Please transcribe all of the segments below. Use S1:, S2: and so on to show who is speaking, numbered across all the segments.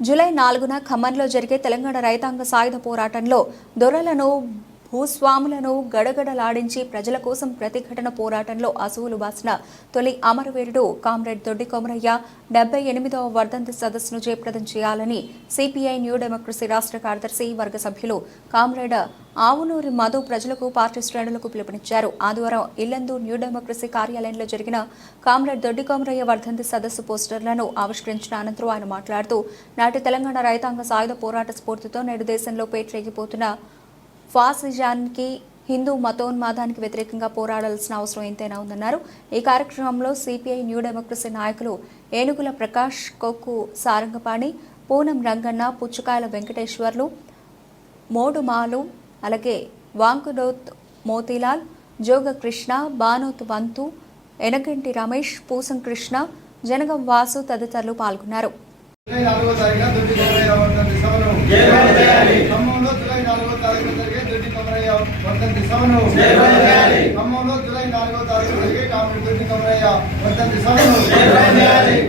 S1: July నాలుగున ఖమ్మంలో జరిగే తెలంగాణ రైతాంగ సాయుధ పోరాటంలో దొరలను భూస్వాములను గడగడలాడించి ప్రజల కోసం ప్రతిఘటన పోరాటంలో అసువులు బాసిన తొలి అమరవీరుడు కామ్రేడ్ దొడ్డి కొమరయ్య డెబ్బై ఎనిమిదవ వర్ధంతి సదస్సును జయప్రదం చేయాలని సిపిఐ న్యూ డెమోక్రసీ రాష్ట్ర కార్యదర్శి వర్గ సభ్యులు కామ్రేడ్ ఆవునూరి మధు ప్రజలకు పార్టీ శ్రేణులకు పిలుపునిచ్చారు. ఆదివారం ఇల్లందు న్యూ డెమోక్రసీ కార్యాలయంలో జరిగిన కామ్రేడ్ దొడ్డి కొమరయ్య వర్ధంతి సదస్సు పోస్టర్లను ఆవిష్కరించిన అనంతరం ఆయన మాట్లాడుతూ నాటి తెలంగాణ రైతాంగ సాయుధ పోరాట స్ఫూర్తితో నేడు దేశంలో పేటరేగిపోతున్న ఫాసిజానికి హిందూ మతోన్మాదానికి వ్యతిరేకంగా పోరాడాల్సిన అవసరం ఎంతైనా ఉందన్నారు. ఈ కార్యక్రమంలో సిపిఐ న్యూ డెమోక్రసీ నాయకులు ఏనుగుల ప్రకాష్ కొక్కు సారంగపాణి పూనం రంగన్న పుచ్చకాయల వెంకటేశ్వర్లు మోడుమాలు అలాగే వాంకుడోత్ మోతీలాల్ జోగ కృష్ణ బానోత్ వంతు ఎనగంటి రమేష్ పూసం కృష్ణ జనగం వాసు తదితరులు పాల్గొన్నారు.
S2: వర్ధంతి సభను ఖమ్మంలో జూలై నాలుగో తారీఖున జరిగే కామెడీ దొడ్డి కొమరయ్య వర్ధంతి సభను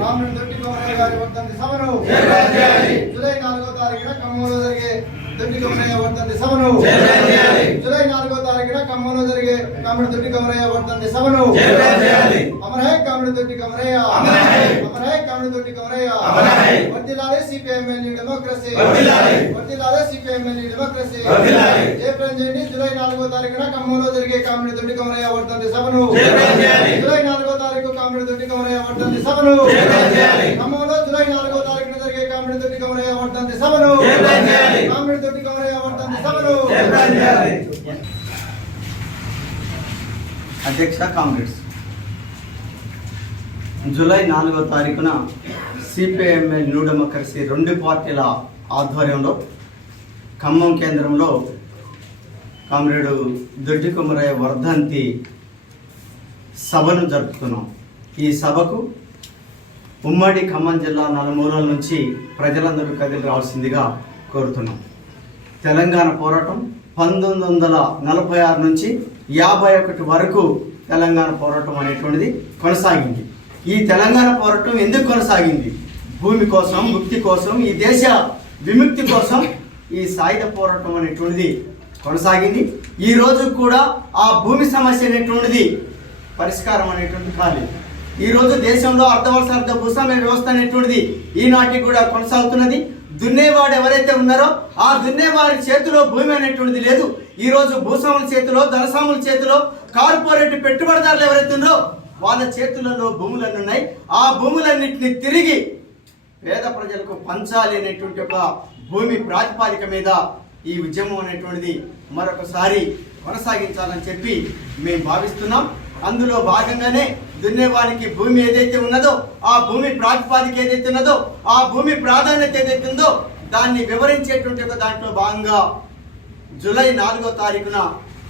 S2: కామెడీ దొడ్డి కొమరయ్య గారి వర్ధంతి సభను జూలై నాలుగో తారీఖున ఖమ్మంలో జరిగే దొడ్డి కొమరయ్య వర్ధంతి సభను జూలై నాలుగో తారీఖున ఖమ్మంలో జరిగే కామెడీ దొడ్డి కొమరయ్య వర్ధంతి సభను దొడ్డి కొమరయ్య. డెమోక్రసీ. జయప్రదం చేయండి జూలై నాలుగో తారీఖున ఖమ్మంలో జరిగే కామెడీ దొడ్డి కొమరయ్య వర్ధంతి సభను. జూలై నాలుగో తారీఖు కామెడీ దొడ్డి కొమరయ్య వర్ధంతి సభను. ఖమ్మంలో జూలై నాలుగో తారీఖున జరిగే కామెడీ దొడ్డి కొమరయ్య వర్ధంతి సభను. కామెడీ దొడ్డి కొమరయ్య వర్ధంతి సభను.
S3: అధ్యక్ష కాంగ్రెస్ జూలై నాలుగో తారీఖున సిపిఐఎంఎల్ న్యూ డెమోక్రసీ రెండు పార్టీల ఆధ్వర్యంలో ఖమ్మం కేంద్రంలో కామ్రేడు దొడ్డి కుమరయ్య వర్ధంతి సభను జరుపుతున్నాం. ఈ సభకు ఉమ్మడి ఖమ్మం జిల్లా నలుమూలల నుంచి ప్రజలందరూ కదిలి రావాల్సిందిగా కోరుతున్నాం. తెలంగాణ పోరాటం పంతొమ్మిది వందల నలభై ఆరు నుంచి యాభై ఒకటి వరకు తెలంగాణ పోరాటం అనేటువంటిది కొనసాగింది. ఈ తెలంగాణ పోరాటం ఎందుకు కొనసాగింది? భూమి కోసం ముక్తి కోసం ఈ దేశ విముక్తి కోసం ఈ సాయుధ పోరాటం అనేటువంటిది కొనసాగింది. ఈ రోజు కూడా ఆ భూమి సమస్య అనేటువంటిది పరిష్కారం అనేటువంటిది కాలేదు. ఈ రోజు దేశంలో అర్ధవర్ష అర్ధ భూస్వామ్య వ్యవస్థ అనేటువంటిది ఈనాటికి కూడా కొనసాగుతున్నది. దున్నేవాడు ఎవరైతే ఉన్నారో ఆ దున్నేవారి చేతిలో భూమి అనేటువంటిది లేదు. ఈ రోజు భూస్వాముల చేతిలో ధనస్వాముల చేతిలో కార్పొరేట్ పెట్టుబడిదారులు ఎవరైతే ఉన్నారో వాళ్ళ చేతులలో భూములన్నీ ఉన్నాయి ఆ భూములన్నింటినీ తిరిగి పేద ప్రజలకు పంచాలి అనేటువంటి ఒక భూమి ప్రాతిపాదిక మీద ఈ ఉద్యమం అనేటువంటిది మరొకసారి కొనసాగించాలని చెప్పి మేము భావిస్తున్నాం. అందులో భాగంగానే దున్నేవానికి భూమి ఏదైతే ఉన్నదో ఆ భూమి ప్రాతిపాదిక ఏదైతే ఉన్నదో ఆ భూమి ప్రాధాన్యత ఏదైతే ఉందో దాన్ని వివరించేటువంటి ఒక దాంట్లో భాగంగా జూలై నాలుగో తారీఖున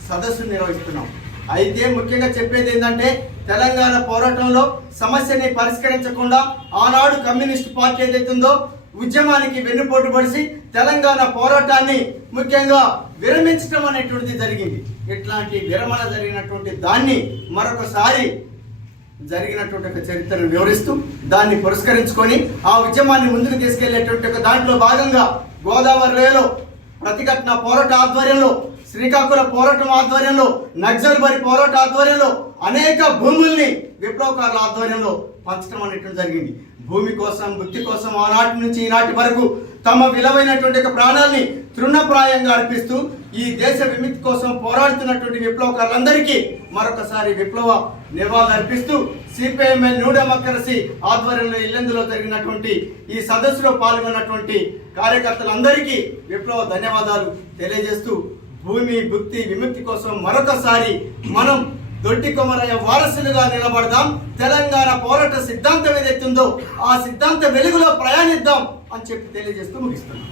S3: సదస్సు నిర్వహిస్తున్నాం. అయితే ముఖ్యంగా చెప్పేది ఏంటంటే తెలంగాణ పోరాటంలో సమస్యని పరిష్కరించకుండా ఆనాడు కమ్యూనిస్ట్ పార్టీ ఏదైతుందో ఉద్యమానికి వెన్నుపోటు పడిసి తెలంగాణ పోరాటాన్ని ముఖ్యంగా విరమించడం అనేటువంటిది జరిగింది. ఇట్లాంటి విరమణ జరిగినటువంటి దాన్ని మరొకసారి జరిగినటువంటి ఒక చరిత్రను వివరిస్తూ దాన్ని పురస్కరించుకొని ఆ ఉద్యమాన్ని ముందుకు తీసుకెళ్ళేటువంటి ఒక దాంట్లో భాగంగా గోదావరి లోయలో ప్రతిఘటన పోరాట ఆధ్వర్యంలో శ్రీకాకుళ పోరాటం ఆధ్వర్యంలో నక్సల్ బరి పోరాట ఆధ్వర్యంలో అనేక భూముల్ని విప్లవకారుల ఆధ్వర్యంలో పంచడం అనేటువంటి జరిగింది. భూమి కోసం వృత్తి కోసం ఆనాటి నుంచి ఈనాటి వరకు తమ విలువైనటువంటి ప్రాణాల్ని తృణప్రాయంగా అర్పిస్తూ ఈ దేశ విముక్తి కోసం పోరాడుతున్నటువంటి విప్లవకారులందరికీ మరొకసారి విప్లవ నివాళులు అర్పిస్తూ సిపిఐఎంఎల్ న్యూ డెమోక్రసీ ఆధ్వర్యంలో ఇల్లెందులో జరిగినటువంటి ఈ సదస్సులో పాల్గొన్నటువంటి కార్యకర్తలందరికీ విప్లవ ధన్యవాదాలు తెలియజేస్తూ భూమి భుక్తి విముక్తి కోసం మరొకసారి మనం దొడ్డి కొమరయ్య వారసులుగా నిలబడదాం. తెలంగాణ పోరాట సిద్ధాంతం ఏదైతుందో ఆ సిద్ధాంత వెలుగులో ప్రయాణిద్దాం అని చెప్పి తెలియజేస్తూ ముగిస్తున్నాం.